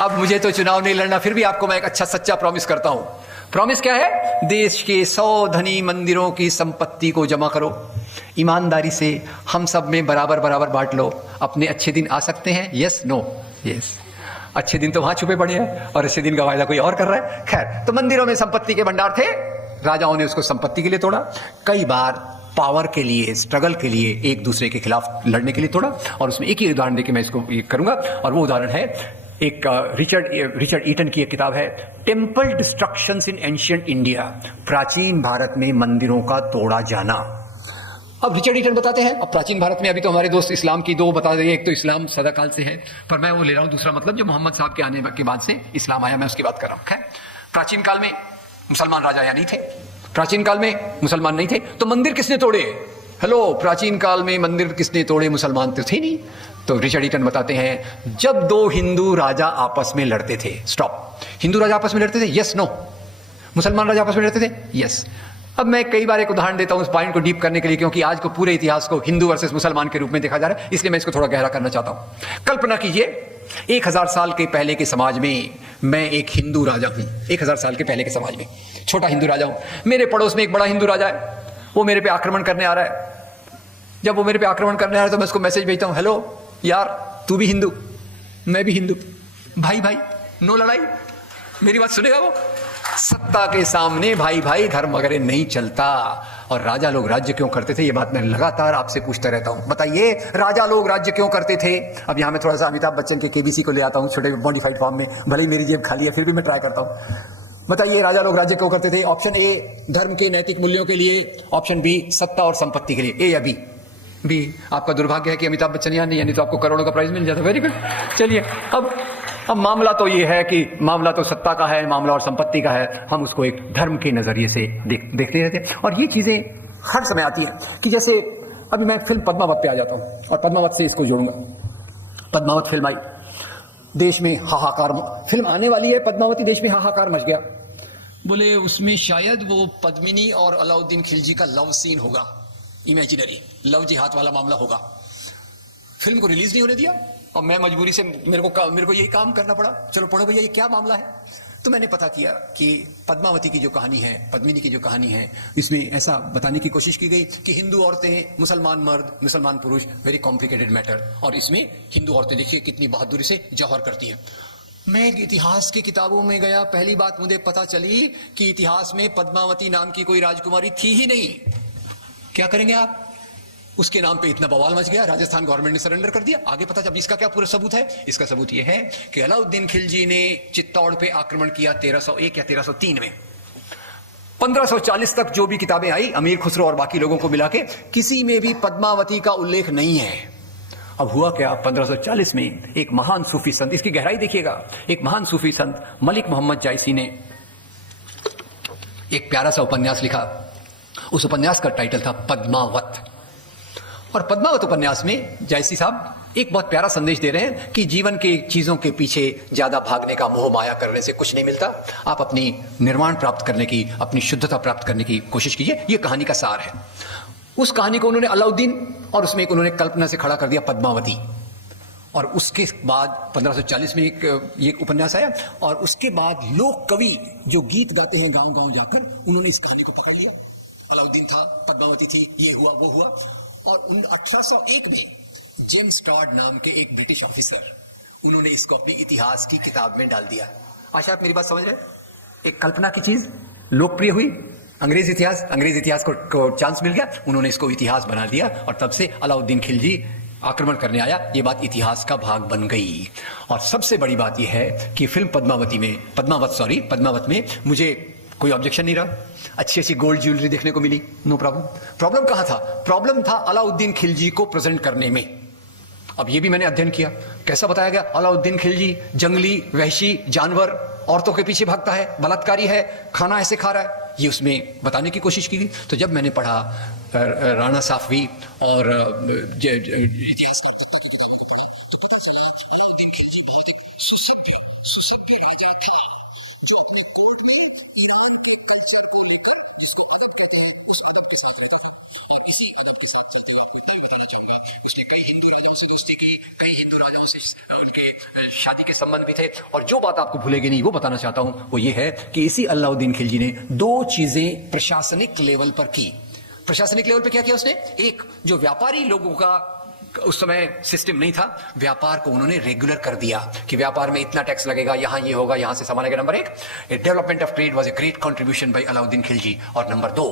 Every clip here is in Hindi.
अब मुझे तो चुनाव नहीं लड़ना, फिर भी आपको मैं एक अच्छा सच्चा प्रॉमिस करता हूं। प्रॉमिस क्या है? देश के 100 धनी मंदिरों की संपत्ति को जमा करो, ईमानदारी से हम सब में बराबर बराबर बांट लो। अपने अच्छे दिन आ सकते हैं? Yes, no, yes. अच्छे दिन तो वहां छुपे पड़े हैं और अच्छे दिन का वायदा कोई और कर रहा है। खैर, तो मंदिरों में संपत्ति के भंडार थे, राजाओं ने उसको संपत्ति के लिए तोड़ा, कई बार पावर के लिए, स्ट्रगल के लिए, एक दूसरे के खिलाफ लड़ने के लिए तोड़ा। और उसमें एक ही उदाहरण देके मैं इसको करूंगा, और वो उदाहरण है एक रिचर्ड ईटन की एक किताब है, टेम्पल डिस्ट्रक्शंस इन एंशिएंट इंडिया, प्राचीन भारत में मंदिरों का तोड़ा जाना। अब रिचर्ड ईटन बताते हैं, अब प्राचीन भारत में, अभी तो हमारे दोस्त इस्लाम की दो बता रहे हैं, एक तो इस्लाम सदाकाल से है, पर मैं वो ले रहा हूं दूसरा मतलब, जो मोहम्मद साहब के आने के बाद से इस्लाम आया, मैं उसकी बात कर रहा हूं। खैर, प्राचीन काल में मुसलमान राजा या नहीं थे, प्राचीन काल में मुसलमान नहीं थे, तो मंदिर किसने तोड़े? हेलो, प्राचीन काल में मंदिर किसने तोड़े? मुसलमान तो थे नहीं। तो रिचर्ड ईटन बताते हैं, जब दो हिंदू राजा आपस में लड़ते थे, स्टॉप, हिंदू राजा आपस में लड़ते थे, यस, नो, मुसलमान राजा आपस में लड़ते थे, यस। अब मैं कई बार एक उदाहरण देता हूं उस पॉइंट को डीप करने के लिए, क्योंकि आज को पूरे इतिहास को हिंदू वर्सेस मुसलमान के रूप में देखा जा रहा है, इसलिए मैं इसको थोड़ा गहरा करना चाहता हूं। कल्पना कीजिए, 1000 साल के पहले के समाज में मैं एक हिंदू राजा हूं, 1000 साल के पहले के समाज में छोटा हिंदू राजा हूं, मेरे पड़ोस में एक बड़ा हिंदू राजा है, वो मेरे पे आक्रमण करने आ रहा है। जब वो मेरे पे आक्रमण करने आ रहा है तो मैं उसको मैसेज भेजता हूं, हेलो यार, तू भी हिंदू, मैं भी हिंदू, भाई भाई, नो लड़ाई। मेरी बात सुनेगा वो? सत्ता के सामने भाई भाई धर्म वगैरह नहीं चलता। और राजा लोग राज्य क्यों करते थे, ये बात मैं लगातार आपसे पूछता रहता हूं, बताइए राजा लोग राज्य क्यों करते थे? अब यहां मैं थोड़ा सा अमिताभ बच्चन के केबीसी को ले आता हूं, छोटे मॉडिफाइड फॉर्म में, भले ही मेरी जेब खाली है फिर भी मैं ट्राई करता हूं। बताइए राजा लोग राज्य क्यों करते थे? ऑप्शन ए, धर्म के नैतिक मूल्यों के लिए, ऑप्शन बी, सत्ता और संपत्ति के लिए। ए या बी? बी। आपका दुर्भाग्य है कि अमिताभ बच्चन यहां नहीं है, नहीं तो आपको करोड़ों का प्राइज मिल जाता। Very good. चलिए, अब मामला तो ये है कि मामला तो सत्ता का है, मामला और संपत्ति का है, हम उसको एक धर्म के नजरिए से देखते रहते हैं। और ये चीजें हर समय आती हैं कि जैसे अभी मैं फिल्म पद्मावत पे आ जाता हूं और पद्मावत से इसको जोड़ूंगा। पद्मावत फिल्म आई, देश में हाहाकार, फिल्म आने वाली है पद्मावती, देश में हाहाकार मच गया। बोले उसमें शायद वो पद्मिनी और अलाउद्दीन खिलजी का लव सीन होगा, इमेजिनरी लव जिहाद वाला मामला होगा। फिल्म को रिलीज नहीं होने दिया और मैं मजबूरी से, मेरे को यही काम करना पड़ा, चलो पढ़ो भैया ये क्या मामला है। तो मैंने पता किया कि पद्मावती की जो कहानी है, पद्मिनी की जो कहानी है, इसमें ऐसा बताने की कोशिश की गई कि हिंदू औरतें, मुसलमान मर्द, मुसलमान पुरुष, वेरी कॉम्प्लिकेटेड मैटर, और इसमें हिंदू औरतें देखिए कितनी बहादुरी से जौहर करती हैं। मैं इतिहास की किताबों में गया, पहली बात मुझे पता चली कि इतिहास में पद्मावती नाम की कोई राजकुमारी थी ही नहीं। क्या करेंगे आप? उसके नाम पे इतना बवाल मच गया, राजस्थान गवर्नमेंट ने सरेंडर कर दिया। आगे पता चला, इसका क्या पूरा सबूत है? इसका सबूत यह है कि अलाउद्दीन खिलजी ने चित्तौड़ पे आक्रमण किया 1301 या 1303 में। 1540 तक जो भी किताबें आई अमीर खुसरो और बाकी लोगों को मिला के, किसी में भी पद्मावती का उल्लेख नहीं है। अब हुआ क्या, 1540 में एक महान सूफी संत, इसकी गहराई देखिएगा, एक महान सूफी संत मलिक मोहम्मद जायसी ने एक प्यारा सा उपन्यास लिखा। उस उपन्यास का टाइटल था पद्मावत। और पद्मावत उपन्यास में जायसी साहब एक बहुत प्यारा संदेश दे रहे हैं कि जीवन के चीजों के पीछे ज्यादा भागने का, मोह माया करने से कुछ नहीं मिलता। आप अपनी निर्वाण प्राप्त करने की, अपनी शुद्धता प्राप्त करने की कोशिश कीजिए। यह कहानी का सार है। उस कहानी को उन्होंने अलाउद्दीन, और उसमें एक उन्होंने कल्पना से खड़ा कर दिया पद्मावती। और उसके बाद 1540 में एक उपन्यास आया, और उसके बाद लोक कवि जो गीत गाते हैं गांव गांव जाकर, उन्होंने इस कहानी को पकड़ लिया। अलाउद्दीन था, पद्मावती थी, ये हुआ वो हुआ। और 1801 में जेम्स टॉड नाम के एक ब्रिटिश ऑफिसर, उन्होंने इसको अपनी इतिहास की किताब में डाल दिया। आशा आप मेरी बात समझ रहे? एक कल्पना की चीज लोकप्रिय हुई, अंग्रेज इतिहास को चांस मिल गया, उन्होंने इसको इतिहास बना दिया, और तब से अलाउद्दीन खिलजी आक्रमण करने आया, ये बात इतिहास का भाग बन गई। और सबसे बड़ी बात यह है कि फिल्म पद्मावत में मुझे कोई ऑब्जेक्शन नहीं रहा। अच्छी अच्छी गोल्ड ज्वेलरी देखने को मिली, नो प्रॉब्लम। प्रॉब्लम कहां था? प्रॉब्लम था अलाउद्दीन खिलजी को प्रेजेंट करने में। अब ये भी मैंने अध्ययन किया, कैसा बताया गया, अलाउद्दीन खिलजी जंगली, वहशी जानवर, औरतों के पीछे भागता है, बलात्कारी है, खाना ऐसे खा रहा है, ये उसमें बताने की कोशिश की गई। तो जब मैंने पढ़ा राणा साफवी और इतिहास सुसभ्य राजा था, जो अपने कोर्ट में ईरान के कल्चर को लेकर जिसको मदद करती है, उस मदद के साथ रहता है। और इसी इसी अदब के साथ चलते हुए आपको मैं बताना चाहूंगा, उसने कई हिंदू राजाओं से दोस्ती की, कई हिंदू राजाओं से उनके शादी के संबंध भी थे। और जो बात आपको भूलेगी नहीं वो बताना चाहता हूं, वो ये है कि इसी अलाउद्दीन खिलजी ने दो चीजें प्रशासनिक लेवल पर की। प्रशासनिक लेवल पे क्या किया उसने? एक, जो व्यापारी लोगों का उस समय सिस्टम नहीं था, व्यापार को उन्होंने रेगुलर कर दिया कि व्यापार में इतना टैक्स लगेगा, यहां ये होगा, यहां से सामान आएगा। नंबर एक, development of trade was a great contribution by Alauddin Khilji. और नंबर दो,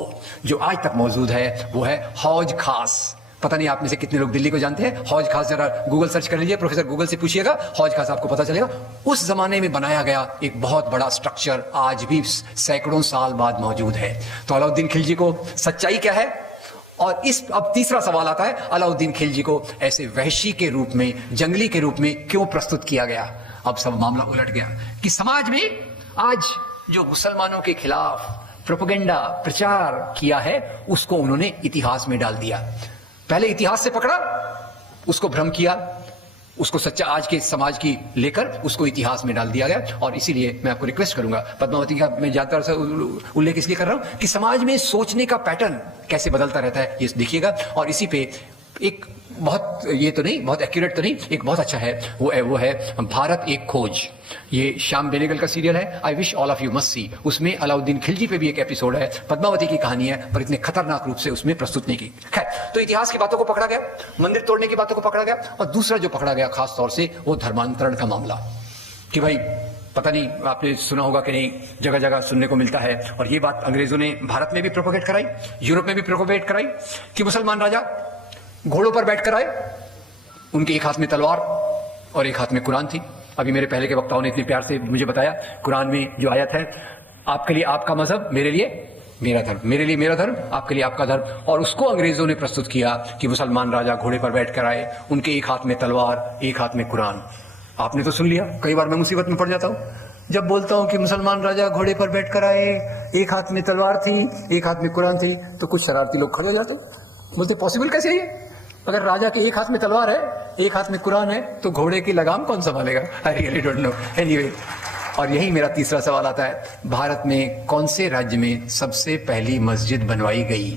जो आज तक मौजूद है, वो है हौज खास। पता नहीं आप में से कितने लोग दिल्ली को जानते हैं हौज खास? जरा गूगल सर्च कर लीजिए, प्रोफेसर गूगल से पूछिएगा, हौज खास आपको पता चलेगा। उस जमाने में बनाया गया एक बहुत बड़ा स्ट्रक्चर आज भी सैकड़ों साल बाद मौजूद है। तो अलाउद्दीन खिलजी को सच्चाई क्या है? और इस अब तीसरा सवाल आता है, अलाउद्दीन खिलजी को ऐसे वहशी के रूप में, जंगली के रूप में क्यों प्रस्तुत किया गया? अब सब मामला उलट गया कि समाज में आज जो मुसलमानों के खिलाफ प्रोपेगेंडा प्रचार किया है, उसको उन्होंने इतिहास में डाल दिया। पहले इतिहास से पकड़ा, उसको भ्रम किया, उसको सच्चा आज के समाज की लेकर उसको इतिहास में डाल दिया गया। और इसीलिए मैं आपको रिक्वेस्ट करूंगा, पद्मावती का मैं ज्यादातर से उल्लेख इसलिए कर रहा हूं कि समाज में सोचने का पैटर्न कैसे बदलता रहता है, ये देखिएगा। और इसी पे एक बहुत, ये तो नहीं, बहुत एक्यूरेट तो नहीं, एक बहुत अच्छा है, वो है भारत एक खोज। ये श्याम बेनेगल का सीरियल है, I wish all of you must see. उसमें अलाउद्दीन खिलजी पे भी एक एपिसोड है, पद्मावती की कहानी है, पर इतने खतरनाक रूप से उसमें प्रस्तुत नहीं की। खैर, तो इतिहास की बातों को पकड़ा गया, मंदिर तोड़ने की बातों को पकड़ा गया, और दूसरा जो पकड़ा गया खास तौर से, वो धर्मांतरण का मामला। कि भाई पता नहीं आपने सुना होगा कि नहीं, जगह जगह सुनने को मिलता है, और ये बात अंग्रेजों ने भारत में भी प्रोपोगेट कराई, यूरोप में भी प्रोपोगेट कराई, कि मुसलमान राजा घोड़ों पर बैठकर आए, उनके एक हाथ में तलवार और एक हाथ में कुरान थी। अभी मेरे पहले के वक्ताओं ने इतने प्यार से मुझे बताया, कुरान में जो आयत है, आपके लिए आपका मजहब, मेरे लिए मेरा धर्म, मेरे लिए मेरा धर्म, आपके लिए आपका धर्म। और उसको अंग्रेजों ने प्रस्तुत किया कि मुसलमान राजा घोड़े पर बैठकर आए, उनके एक हाथ में तलवार, एक हाथ में कुरान। आपने तो सुन लिया, कई बार मैं मुसीबत में पड़ जाता हूं जब बोलता हूं कि मुसलमान राजा घोड़े पर बैठकर आए, एक हाथ में तलवार थी, एक हाथ में कुरान थी, तो कुछ शरारती लोग खड़े हो जाते, बोलते पॉसिबल कैसे है? अगर राजा के एक हाथ में तलवार है, एक हाथ में कुरान है, तो घोड़े की लगाम कौन संभालेगा? I really don't know. Anyway, और यही मेरा तीसरा सवाल आता है, भारत में कौन से राज्य में सबसे पहली मस्जिद बनवाई गई?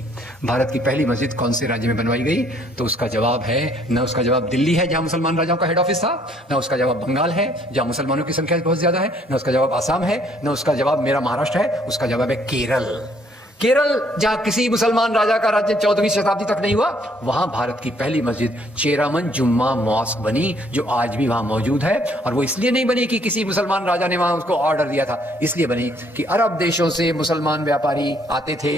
भारत की पहली मस्जिद कौन से राज्य में बनवाई गई? तो उसका जवाब है, न उसका जवाब दिल्ली है जहां मुसलमान राजाओं का हेड ऑफिस था, न उसका जवाब बंगाल है जहां मुसलमानों की संख्या बहुत ज्यादा है, न उसका जवाब आसाम है, न उसका जवाब मेरा महाराष्ट्र है, उसका जवाब है केरल। केरल, जहां किसी मुसलमान राजा का राज्य 14वीं शताब्दी तक नहीं हुआ, वहां भारत की पहली मस्जिद चेरामन जुम्मा मॉस्क बनी, जो आज भी वहां मौजूद है। और वो इसलिए नहीं बनी कि किसी मुसलमान राजा ने वहां उसको ऑर्डर दिया था, इसलिए बनी कि अरब देशों से मुसलमान व्यापारी आते थे,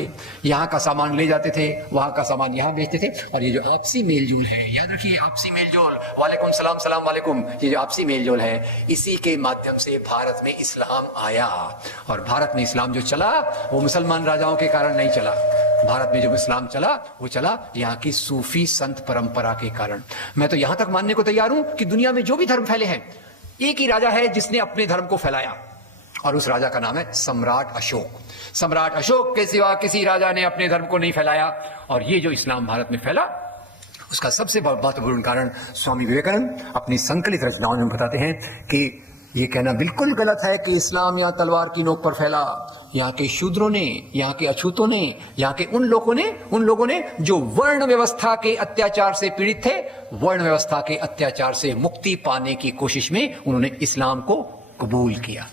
यहां का सामान ले जाते थे, वहां का सामान यहां बेचते थे। और ये जो आपसी मेलजोल है, याद रखिए, आपसी मेलजोल, वालेकुम सलाम, सलाम वालेकुम, ये जो आपसी मेलजोल है, इसी के माध्यम से भारत में इस्लाम आया। और भारत में इस्लाम जो चला, वो मुसलमान राजाओं के कारण नहीं चला। भारत में जब इस्लाम चला, वो चला यहाँ की सूफी संत परंपरा के कारण। मैं तो यहां तक मानने को तैयार हूं कि दुनिया में जो भी धर्म फैले हैं, एक ही राजा है जिसने अपने धर्म को फैलाया, और उस राजा का नाम है सम्राट अशोक। सम्राट अशोक के सिवा किसी राजा ने अपने धर्म को नहीं फैलाया। और ये जो इस्लाम भारत में फैला, उसका सबसे महत्वपूर्ण कारण स्वामी विवेकानंद अपनी संकलित रचनाओं में बताते हैं कि ये कहना बिल्कुल गलत है कि इस्लाम यहाँ तलवार की नोक पर फैला। यहाँ के शूद्रों ने, यहाँ के अछूतों ने, यहाँ के उन लोगों ने जो वर्ण व्यवस्था के अत्याचार से पीड़ित थे, वर्ण व्यवस्था के अत्याचार से मुक्ति पाने की कोशिश में उन्होंने इस्लाम को कबूल किया।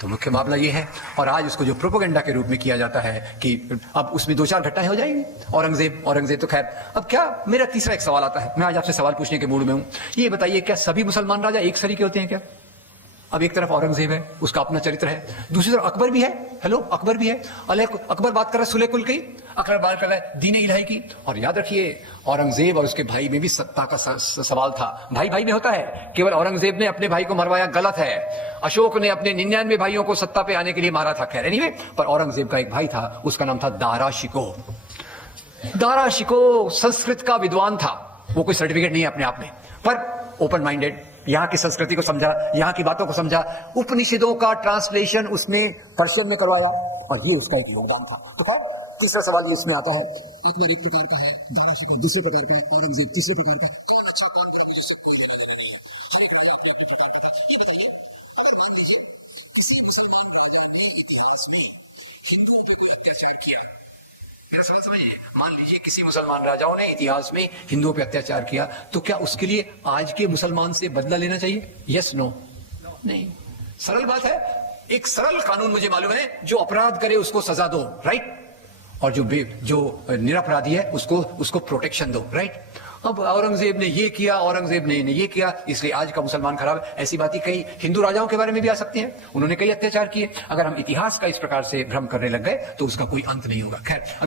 तो मुख्य मामला ये है। और आज उसको जो प्रोपेगेंडा के रूप में किया जाता है कि अब उसमें दो चार घटनाएं हो जाएंगी, औरंगजेब तो खैर। अब क्या, मेरा तीसरा एक सवाल आता है, मैं आज आपसे सवाल पूछने के मूड में हूं। ये बताइए, क्या सभी मुसलमान राजा एक सरी के होते हैं क्या? अब एक तरफ औरंगजेब है, उसका अपना चरित्र है, दूसरी तरफ अकबर भी है। हेलो, अकबर भी है। अकबर बात कर रहा है सुलह कुल की, अकबर बात कर रहा है दीन इलाही की। और याद रखिए, औरंगजेब और उसके भाई में भी सत्ता का सवाल था। भाई भाई में होता है, केवल औरंगजेब ने अपने भाई को मरवाया, गलत है। अशोक ने अपने 99 भाइयों को सत्ता पे आने के लिए मारा था। खैर एनीवे, पर औरंगजेब का एक भाई था, उसका नाम था दारा शिको। दारा शिको संस्कृत का विद्वान था। वो कोई सर्टिफिकेट नहीं है अपने आप में, पर ओपन माइंडेड, यहाँ की संस्कृति को समझा, यहाँ की बातों को समझा, उपनिषदों का ट्रांसलेशन उसने पर्शियन में करवाया, और ये उसका एक योगदान था। तो खैर, तीसरा सवाल ये इसमें आता है, अकबर एक प्रकार का है, दारा शिकोह दूसरे प्रकार का है, औरंगजेब तीसरे प्रकार का है। कौन अच्छा काम करा, मुझे कोई लेना देना नहीं, हर एक राजा अपने अपने प्रकार का। ये बताइए, अगर मान लीजिए किसी मुसलमान राजा ने इतिहास में हिंदुओं पे कोई अत्याचार किया, मेरा सवाल समझिए, मान लीजिए किसी मुसलमान राजाओं ने इतिहास में हिंदुओं पे अत्याचार किया, तो क्या उसके लिए आज के मुसलमान से बदला लेना चाहिए? Yes no? नहीं। सरल बात है, एक सरल कानून मुझे मालूम है, जो अपराध करे उसको सजा दो, राइट, और जो निरपराधी है उसको प्रोटेक्शन दो, राइट। अब औरंगजेब ने ये किया, औरंगजेब ने ये किया, इसलिए आज का मुसलमान खराब है, ऐसी बातें कई हिंदू राजाओं के बारे में भी आ सकती हैं, उन्होंने कई अत्याचार किए। अगर हम इतिहास का इस प्रकार से भ्रम करने लग गए तो उसका कोई अंत नहीं होगा। खैर।